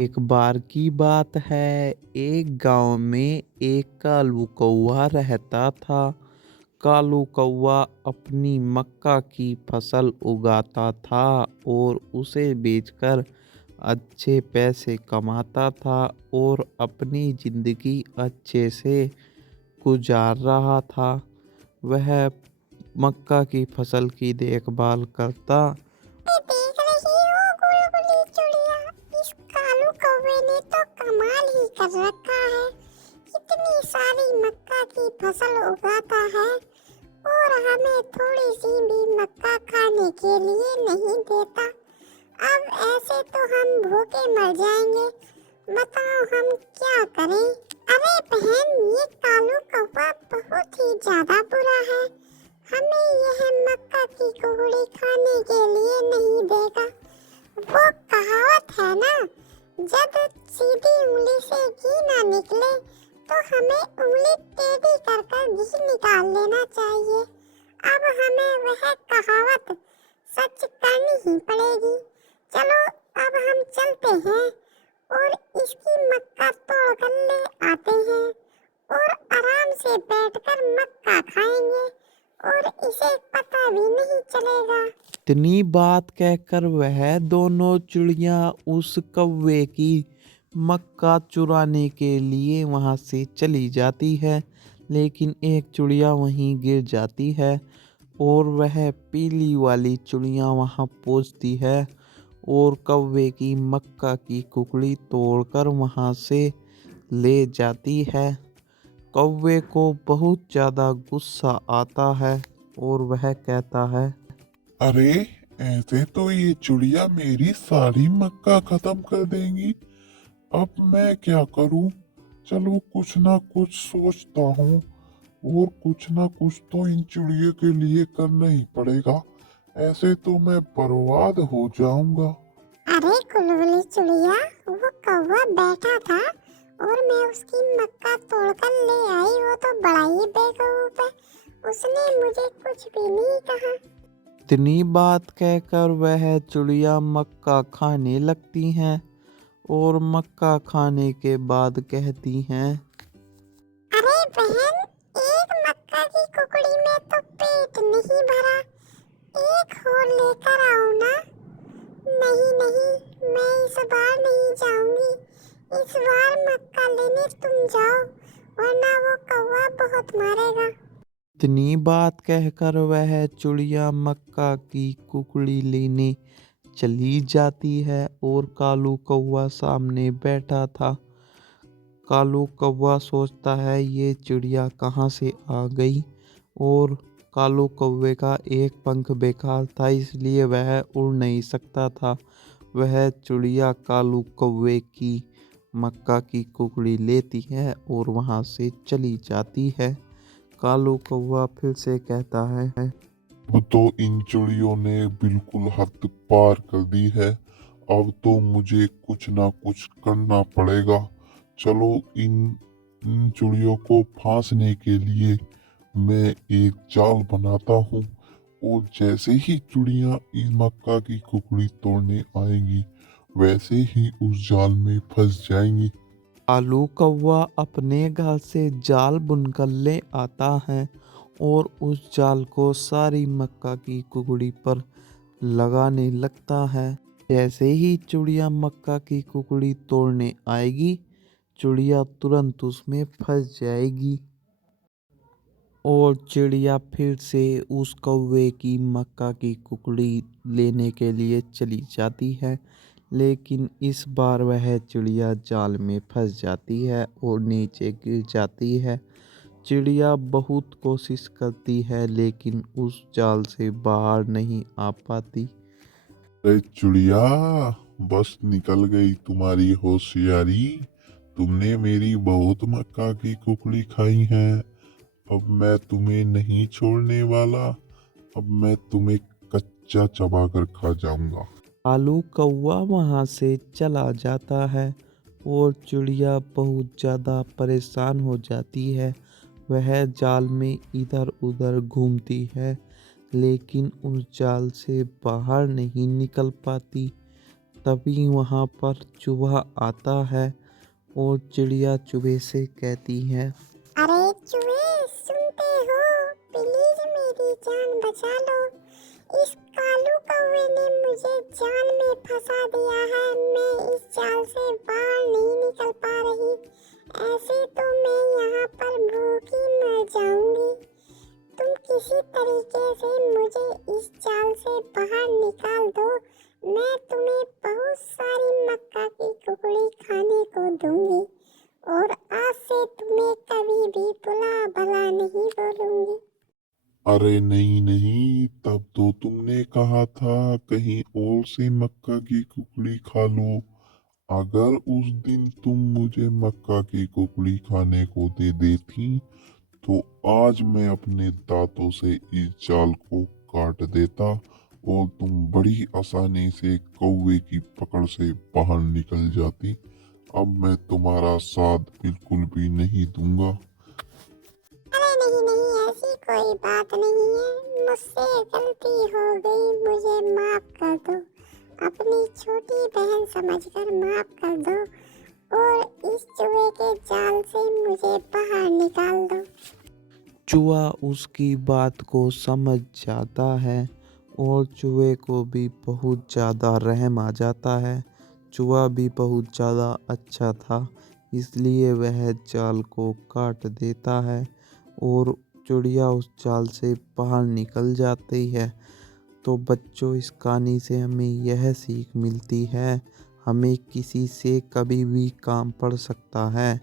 एक बार की बात है, एक गांव में एक कालू कौवा रहता था। कालू कौवा अपनी मक्का की फसल उगाता था और उसे बेचकर अच्छे पैसे कमाता था और अपनी जिंदगी अच्छे से गुजार रहा था। वह मक्का की फसल की देखभाल करता। देख रही हो गुलगुली चिड़िया। इस कालू कौवे ने तो कमाल ही कर रखा है। इतनी सारी मक्का की फसल उगाता है और हमें थोड़ी सी भी मक्का खाने के लिए नहीं देता। अब ऐसे तो हम भूखे मर जाएंगे। बताओ हम क्या करें। अरे बहन, ये कालू कौवा बहुत ही ज्यादा बुरा है। हमें यह मक्का की कुकड़ी खाने के लिए नहीं देगा। वो कहावत है ना, जब सीधी उंगली से घी ना निकले तो हमें उंगली टेढ़ी कर कर घी निकाल लेना चाहिए। अब हमें वह कहावत सच करनी ही पड़ेगी। चलो अब हम चलते हैं और इसकी मक्का तोड़ कर ले आते हैं और आराम से बैठकर मक्का खाएंगे और इसे पता भी नहीं चलेगा। इतनी बात कहकर वह दोनों चिड़िया उस कौवे की मक्का चुराने के लिए वहां से चली जाती है। लेकिन एक चिड़िया वहीं गिर जाती है और वह पीली वाली चिड़िया वहां पहुंचती है और कौवे की मक्का की कुकड़ी तोड़कर वहां से ले जाती है। कौवे को बहुत ज़्यादा गुस्सा आता है और वह कहता है, अरे, ऐसे तो ये चिड़िया मेरी सारी मक्का खत्म कर देंगी। अब मैं क्या करूं? चलो कुछ ना कुछ सोचता हूँ और कुछ ना कुछ तो इन चिड़ियों के लिए करना ही पड़ेगा। ऐसे तो मैं बर्बाद हो जाऊंगा। अरे गुलगुली चिड़िया, वो कौवा बैठा था और मैं उसकी मक्का तोड़कर ले आई। वो तो बड़ा ही बेवकूफ है। उसने मुझे कुछ भी नहीं कहा। इतनी बात कहकर वह चिड़िया मक्का खाने लगती हैं और मक्का खाने के बाद कहती हैं, अरे बहन, एक मक्का की कुकड़ी में तो पेट नहीं भरा। एक और लेकर आओ ना। नहीं नहीं, मैं इस बार नहीं जाऊंगी। इस बार मक्का लेने तुम जाओ, वरना वो कौवा बहुत मारेगा। इतनी बात कहकर वह चिड़िया मक्का की कुकड़ी लेने चली जाती है और कालू कौवा सामने बैठा था। कालू कौवा सोचता है ये चिड़िया कहाँ से आ गई और कालू कौवे का एक पंख बेकार था इसलिए वह उड़ नहीं सकता था। वह चिड़िया कालू कौवे की मक्का की कुकड़ी लेती है और वहाँ से चली जाती है। कालू कौवा फिर से कहता है, अब तो इन चिड़ियों ने बिल्कुल हद पार कर दी है। अब तो मुझे कुछ ना कुछ करना पड़ेगा। चलो इन चिड़ियों को फांसने के लिए मैं एक जाल बनाता हूँ और जैसे ही चिड़िया इस मक्का की कुकड़ी तोड़ने आएंगी वैसे ही उस जाल में फंस जाएंगी। कालू कौवा अपने घर से जाल बुनकर ले आता है और उस जाल को सारी मक्का की कुकड़ी पर लगाने लगता है। जैसे ही चिड़िया मक्का की कुकड़ी तोड़ने आएगी, चिड़िया तुरंत उसमें फंस जाएगी और चिड़िया फिर से उस कौवे की मक्का की कुकड़ी लेने के लिए चली जाती है। लेकिन इस बार वह चिड़िया जाल में फंस जाती है और नीचे गिर जाती है। चिड़िया बहुत कोशिश करती है लेकिन उस जाल से बाहर नहीं आ पाती। अरे चिड़िया, बस निकल गई तुम्हारी होशियारी। तुमने मेरी बहुत मक्का की कुकड़ी खाई है। अब मैं तुम्हें नहीं छोड़ने वाला। अब मैं तुम्हें कच्चा चबा कर खा जाऊंगा। कालू कौवा वहाँ से चला जाता है और चिड़िया बहुत ज़्यादा परेशान हो जाती है। वह जाल में इधर उधर घूमती है लेकिन उस जाल से बाहर नहीं निकल पाती। तभी वहाँ पर चूहा आता है और चिड़िया चूहे से कहती है, अरे चूहे, सुनते हो? प्लीज मेरी जान बचा लो। इस कालू कौवे ने मुझे जाल में फंसा दिया है। मैं इस जाल से बाहर नहीं निकल पा रही। ऐसे तो मैं यहाँ पर भूखी मर जाऊंगी। तुम किसी तरीके से मुझे इस जाल से बाहर निकाल दो। मैं तुम्हें बहुत सारी मक्का की कुकड़ी खाने को दूंगी और आज से तुम्हें कभी भी बुला भला नहीं बोलूंगी। अरे नहीं नहीं, तब तो तुमने कहा था कहीं और से मक्का की कुकड़ी खा लो। अगर उस दिन तुम मुझे मक्का की कुकड़ी खाने को दे देती तो आज मैं अपने दांतों से इस जाल को काट देता और तुम बड़ी आसानी से कौवे की पकड़ से बाहर निकल जाती। अब मैं तुम्हारा साथ बिल्कुल भी नहीं दूंगा। अरे नहीं नहीं, ऐसी कोई बात नहीं है। मुझसे गलती हो गई, मुझे माफ कर दो। अपनी छोटी बहन समझकर माफ कर दो और इस चूहे के जाल से मुझे बाहर निकाल दो। चूहा उसकी बात को समझ जाता है और चूहे को भी बहुत ज़्यादा रहम आ जाता है। चूहा भी बहुत ज़्यादा अच्छा था, इसलिए वह जाल को काट देता है और चिड़िया उस जाल से बाहर निकल जाती है। तो बच्चों, इस कहानी से हमें यह सीख मिलती है, हमें किसी से कभी भी काम पड़ सकता है।